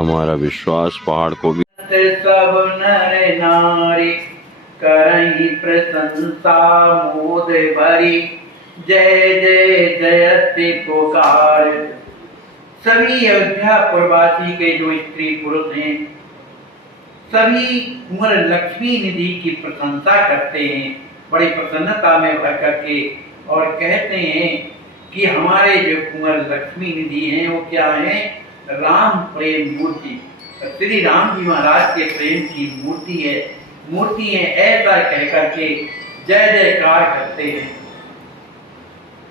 हमारा विश्वास पहाड़ को भी सब नर नारी करहि प्रशंसा मोद भरी, जय जय जयति पुकार। सभी अयोध्या प्रवासी के जो स्त्री पुरुष हैं सभी कुंवर लक्ष्मी निधि की प्रशंसा करते हैं बड़ी प्रसन्नता में भर करके, और कहते हैं कि हमारे जो कुंवर लक्ष्मी निधि हैं वो क्या है, राम प्रेम मूर्ति, श्री राम जी महाराज के प्रेम की मूर्ति है ऐसा कह करके जय जयकार करते हैं।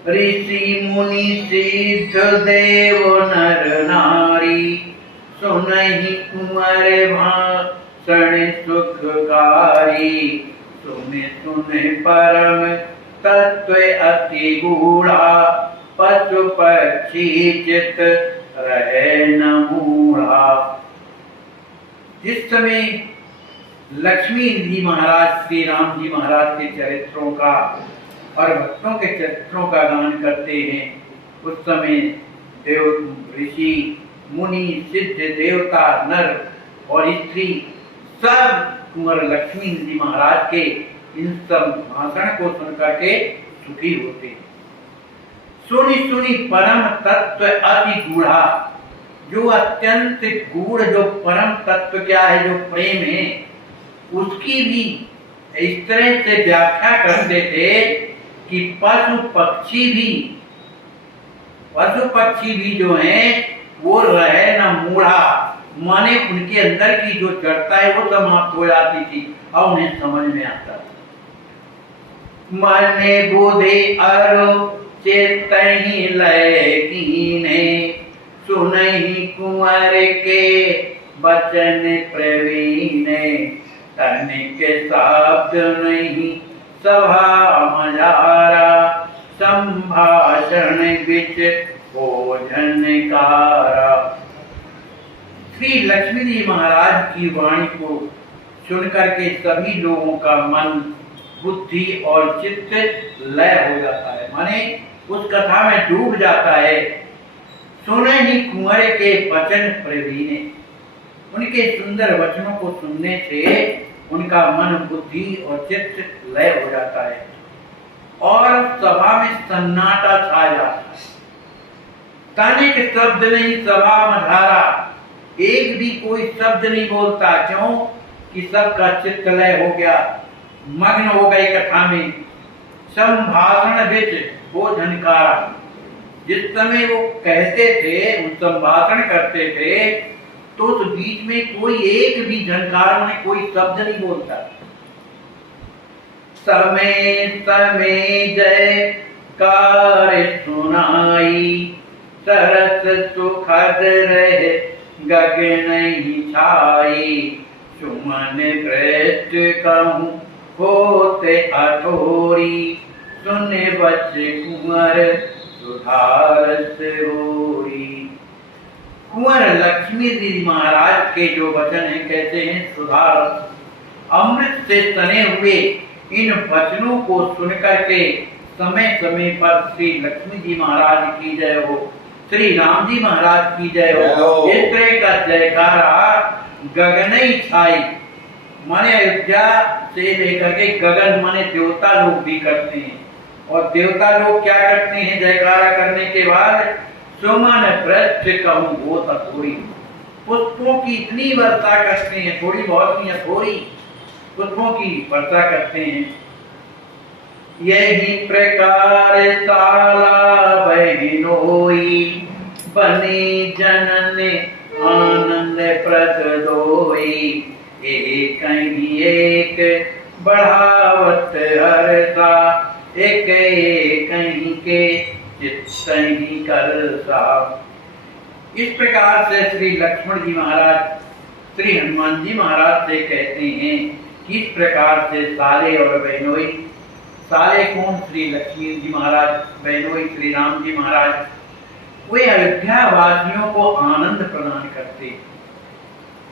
ऋषि मुनि सिद्ध देव नर नारी, सुनहि कुंवर भाषण सुखकारी। सुने सुने परम तत्व अति गूढ़ा, पशु पक्षी चित रहे न मूढ़ा। जिस समय लक्ष्मी जी महाराज श्री राम जी महाराज के चरित्रों का और भक्तों के चरित्रों का गान करते हैं, उस समय देव ऋषि मुनि सिद्ध देवता नर और स्त्री सब कुंवर लक्ष्मी जी महाराज के इन सब भाषण को सुनकर के सुखी होते हैं। सुनी सुनी परम तत्व अति गूढ़ा, जो अत्यंत गूढ़ जो परम तत्व क्या है, जो प्रेम है, उसकी भी इस तरह से व्याख्या करते थे कि पशु पक्षी भी जो हैं वो रहे ना मूढ़ा, माने उनके अंदर की जो जड़ता है वो समाप्त हो जाती थी और उन्हें समझ में आता था। मने बुद्धि अरो चेतहि लय कीने, सुनहि कुंवर के बचन प्रवीणे। तनिक शब्द नहीं सभा मझारा, संभाषण बिच भोजनकारा। श्री लक्ष्मी जी महाराज की वाणी को सुनकर के सभी लोगों का मन बुद्धि और चित्त लय हो जाता है, माने उस कथा में डूब जाता है। सुने ही कुंवर के वचन प्रवीणे, उनके सुंदर वचनों को सुनने से उनका मन बुद्धि और चित्त लय हो जाता है और सभा में सन्नाटा छा जाता है। तनिक शब्द नहीं सभा मझारा, एक भी कोई शब्द नहीं बोलता। क्यों कि सबका चित्त लय हो गया, मग्न हो गए कथा में। संभाषण बिच भोजनकारा, जिस समय वो कहते थे, उन संभाषण करते थे, तो उस बीच में कोई एक भी झनकार में कोई शब्द नहीं बोलता। समय समय जय कार सुनाई, सरस सुखद रहे गगन ही छाई। सुमन कृष्ट कहूँ होते अठोरी, सुने बच्चे कुंवर सुधारस होरी। कुंवर लक्ष्मी जी महाराज के जो वचन है कहते हैं सुधार, अमृत से तने हुए इन वचनों को सुनकर के समय समय पर श्री लक्ष्मी जी महाराज की जय हो, श्री राम जी महाराज की जय हो, इस तरह का जयकारा गगन ही छाई। माने अयोध्या से लेकर के गगन माने देवता लोग भी करते हैं, और देवता लोग क्या करते हैं जयकारा करने के बाद, सुमन पृष्ठ कहूँ वो थोड़ी, पुष्पों की इतनी वर्षा करते हैं, थोड़ी बहुत नहीं थोड़ी पुष्पों की वर्षा करते हैं। यही प्रकार साला बहिनोई, बनी जनन आनंद प्रद दोई। एक ही एक बढ़ावत हरसा, एक कहीं के चित्तहि करसा। इस प्रकार से श्री लक्ष्मण जी महाराज श्री हनुमान जी महाराज से कहते हैं कि इस प्रकार से साले और बहनोई, साले कौन, श्री लक्ष्मी जी महाराज, बहनोई श्री राम जी महाराज, वे अयोध्या वासियों को आनंद प्रदान करते।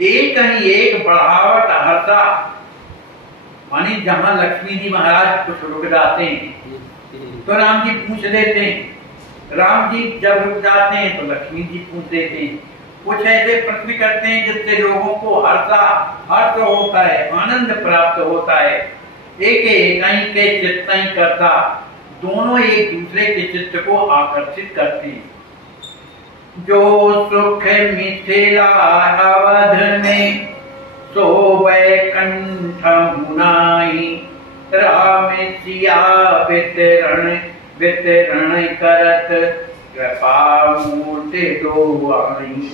एक ही एक बढ़ावट हर्षा, मानी जहां लक्ष्मी जी महाराज कुछ रुक जाते हैं तो राम जी पूछ लेते हैं, राम जी जब रुक जाते हैं तो लक्ष्मी जी पूछ लेते हैं। कुछ ऐसे प्रश्न करते हैं जिससे लोगों को हर्ष होता है, आनंद प्राप्त होता है। एक के चित्त करता, दोनों एक दूसरे के चित्त को आकर्षित करते हैं। जो सुख मिथिला अवध में, सो वैकुंठ मुनाई। राम सिया वितरण करत, कृपा मूर्ति दो आई।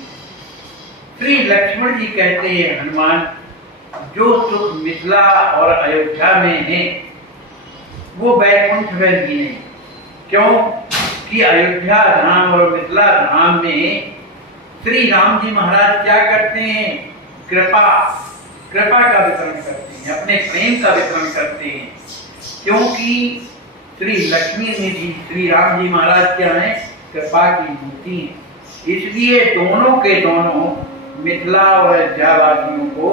श्री लक्ष्मण जी कहते हैं हनुमान, जो सुख मिथिला और अयोध्या में है वो वैकुंठ में भी नहीं। क्यों कि अयोध्या धाम और मिथिला धाम में श्री राम जी महाराज क्या करते हैं? कृपा का वितरण करते हैं, अपने प्रेम का वितरण करते हैं। क्योंकि श्री लक्ष्मी जी, श्री राम जी महाराज क्या है? कृपा की मूर्ति है। इसलिए दोनों के दोनों मिथिला और अयोध्यावासियों को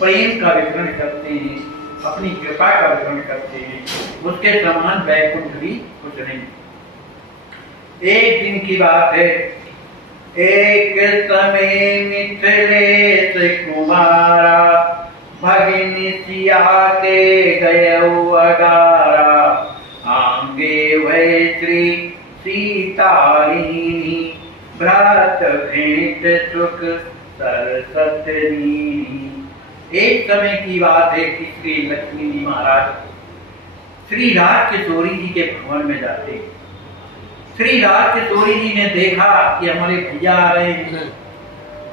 प्रेम का वितरण करते हैं, अपनी कृपा का वितरण करते हैं। उसके समान वैकुंठ भी कुछ नहीं। एक दिन की बात है, एक समय मिथिलेश कुमारा, भगिनी सिया के गयो अगारा। आंगे वै श्री सीतालीनी, भ्रात भेंट सुख सरसतनी। एक समय की बात है कि श्री लक्ष्मी जी महाराज श्री राजकिशोरी जी के भवन में जाते हैं। श्री राजकिशोरी जी ने देखा कि हमारे भैया आ रहे हैं,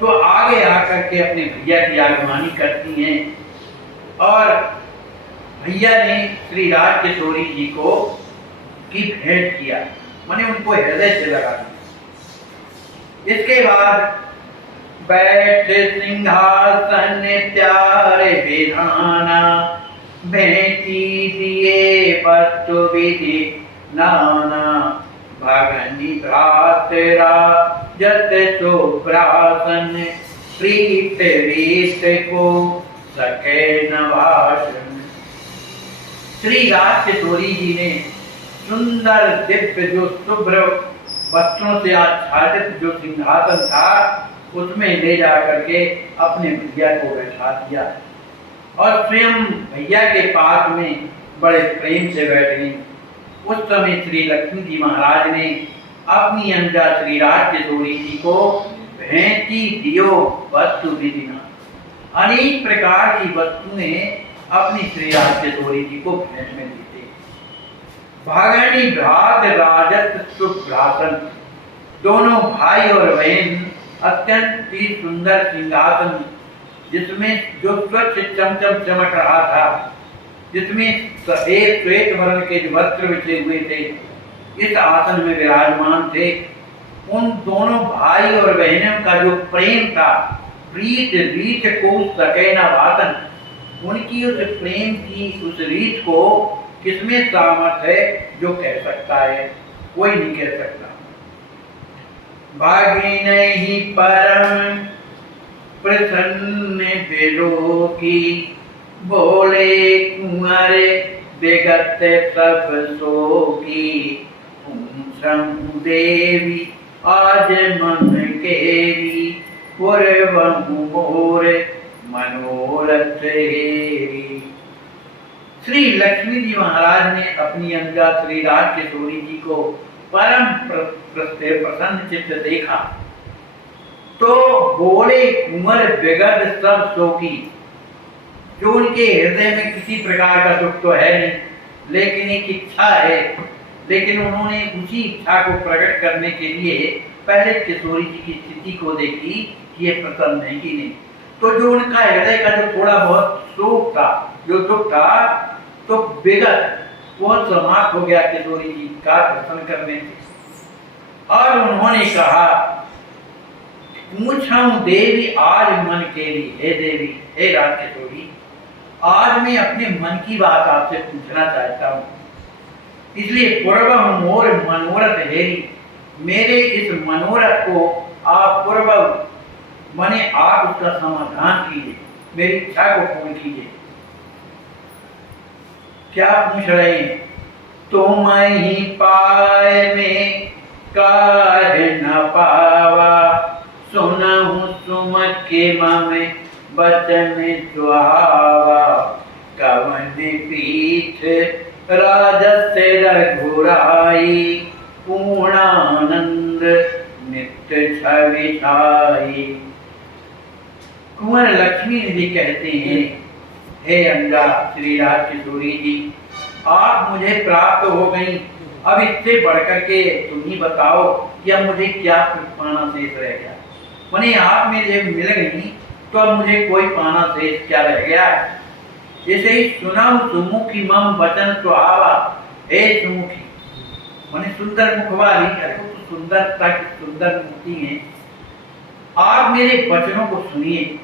तो आगे आकर के अपने भैया की आगवानी करती हैं और भैया ने श्री राजकिशोरी जी को की भेंट किया, माने उनको हृदय से लगा दिया। इसके बाद बैठे सिंहासन प्यारे विधाना, भेंटी दिए वस्तु विधि नाना। भगनी भ्रातरा जत सुप्रासन, प्रीत रीत को सके नवासन। श्री राजकिशोरी जी ने सुंदर दिव्य जो शुभ्र वस्त्रों से आच्छादित जो सिंहासन था उसमें ले जा करके अपने भैया को बैठा दिया और स्वयं भैया के पास में बड़े प्रेम से बैठ गई। उस समय श्री लक्ष्मी जी महाराज ने अपनी अंजा श्री राजकिशोरी जी को भेंटी दियो वस्तु विधिना, अनेक प्रकार की वस्तुएं अपनी श्री राजकिशोरी जी को भेंट में दी थी। भागनी भ्रात राजत सुभ्रासन, दोनों भाई और बहन अत्यंत ही सुंदर सिंहासन जिसमें जो स्वच्छ चमचम चमक रहा था, जिसमें सफेद श्वेत वर्ण के जो वस्त्र बिछे हुए थे, इस आसन में विराजमान थे। उन दोनों भाई और बहनों का जो प्रेम था, प्रीत रीत को सके न वासन, उनकी उस प्रेम की उस रीत को किसमें सामर्थ्य है जो कह सकता है? कोई नहीं कह सकता। भागी नहीं परम प्रसन्न बिलो की, बोले कुंवर बेगत सब सो की। देवी आज मन केरी, पूर्व मोर मनोरथ हेरी। श्री लक्ष्मी जी महाराज ने अपनी अंजा श्री राजकिशोरी जी को परम प्रसन्न चित्त देखा तो बोले कुंवर बेगद सब शोकी। जो उनके हृदय में किसी प्रकार का दुख तो है नहीं, लेकिन एक इच्छा है, लेकिन उन्होंने उसी इच्छा को प्रकट करने के लिए पहले किशोरी जी की स्थिति को देखी कि ये प्रसन्न है कि नहीं। तो जो उनका हृदय का जो थोड़ा बहुत शोक था, जो दुख था, तो बेगद वह समाप्त हो गया किशोरी जी का दर्शन करने से। और उन्होंने कहा, पूछूं देवी आज मन के लिए, हे देवी, हे राजकिशोरी, आज मैं अपने मन की बात आपसे पूछना चाहता हूँ। इसलिए पूर्व मोर मनोरथ हेरी, मेरे इस मनोरथ को आप पूर्व माने आप उसका समाधान कीजिए, मेरी इच्छा को पूर्ण कीजिए। क्या पूछ रहे हैं? तुम ही पाए में काहे न पावा, सुनहु सुमके ममे बचन सुहावा, कवन पीठ राजस रघुराई, पूर्णानंद नित्य छवि छाई। कुंवर लक्ष्मी जी कहते हैं, हे अंगा श्री राजकिशोरी जी, आप मुझे प्राप्त हो गई, अब इससे बढ़कर के तुम ही बताओ कि अब मुझे क्या पाना शेष रह गया। माने आप मुझे मिल गई तो अब मुझे कोई पाना शेष क्या रह गया। जैसे ही सुनाऊ सुमुखी मम वचन सुहावा, हे सुमुखी माने सुंदर मुख वाली, तो सुंदरता की सुंदर मूर्ति है, आप मेरे वचनों को सुनिए।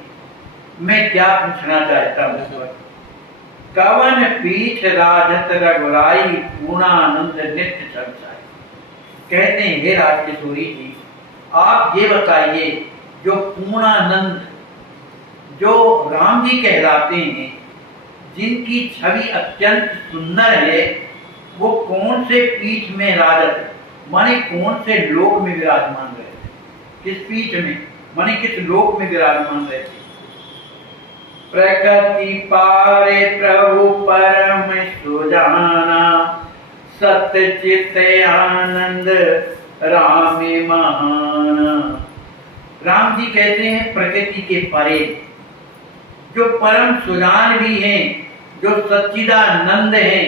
मैं क्या पूछना चाहता हूँ। कवन पीठ राजत रघुराई, पूर्णानंद नित्य चर्चाई। कहते हैं, हे राजकिशोरी जी, आप ये बताइए, जो पूर्णानंद जो राम जी कहलाते हैं, जिनकी छवि अत्यंत सुंदर है, वो कौन से पीठ में राजत माने कौन से लोक में विराजमान रहते, किस पीठ में माने किस लोक में विराजमान रहते। प्रकृति पारे प्रभु परम सुजाना, सत्यचित आनंद राम महाना। राम जी कहते हैं प्रकृति के परे, जो परम सुजान भी हैं, जो सच्चिदानंद हैं,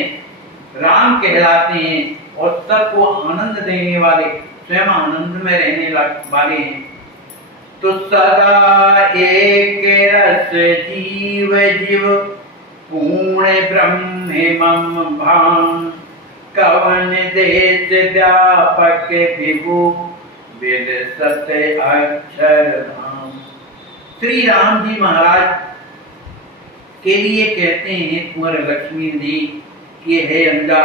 राम कहलाते हैं, और सबको आनंद देने वाले, स्वयं आनंद में रहने वाले हैं। तो सदा एक रस जीव जीव, पूर्ण ब्रह्म मम भान, कवन देश व्यापक विभु, वेद सत्य अक्षर धाम। श्री राम जी महाराज के लिए कहते हैं कुंवर लक्ष्मी जी कि हे अंगा,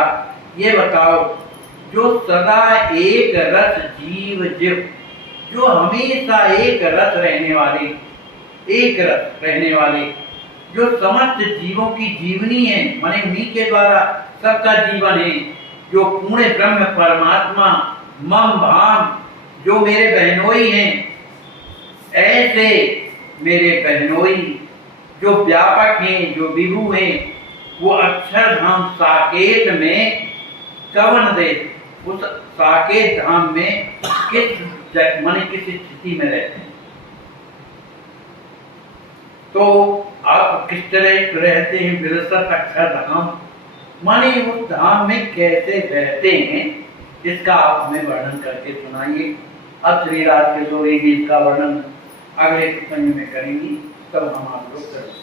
ये बताओ, जो सदा एक रस जीव जीव, जो हमेशा एक रस रहने वाले, एक रस रहने वाले, जो समस्त जीवों की जीवनी है, माने उन्हीं के द्वारा सबका जीवन है, जो पूर्ण ब्रह्म परमात्मा मम भाम, जो मेरे बहनोई हैं, ऐसे मेरे बहनोई जो व्यापक हैं, जो विभु हैं, वो अक्षरधाम साकेत में कवन दे, उस साकेत धाम में किस माने किस स्थिति में रहते हैं। तो आप किस तरह रहते हैं, विरसत अक्षर धाम माने उस धाम में कैसे रहते हैं, इसका आप हमें वर्णन करके सुनाइए। अब श्री राजकिशोरी जी इसका वर्णन अगले टिप्पणी में करेंगी, तब हम आप लोग करेंगे।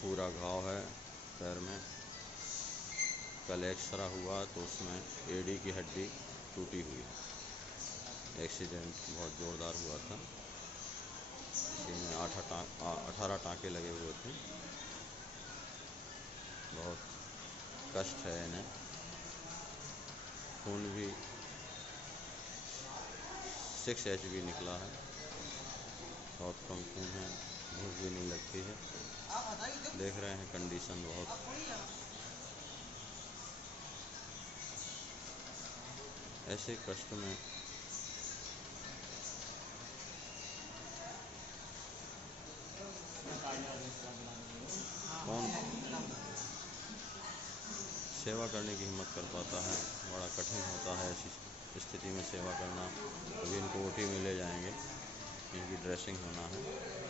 पूरा घाव है पैर में। कल एक्सरा हुआ तो उसमें एड़ी की हड्डी टूटी हुई है। एक्सीडेंट बहुत ज़ोरदार हुआ था। इसी में 18 टाँके लगे हुए थे। बहुत कष्ट है इन्हें। खून भी 6 HB निकला है। बहुत कम खून है, भूख भी नहीं लगती है। देख रहे हैं कंडीशन बहुत। ऐसे कष्ट में कौन सेवा करने की हिम्मत कर पाता है। बड़ा कठिन होता है ऐसी स्थिति में सेवा करना। अभी इनको OT में ले जाएंगे, इनकी ड्रेसिंग होना है।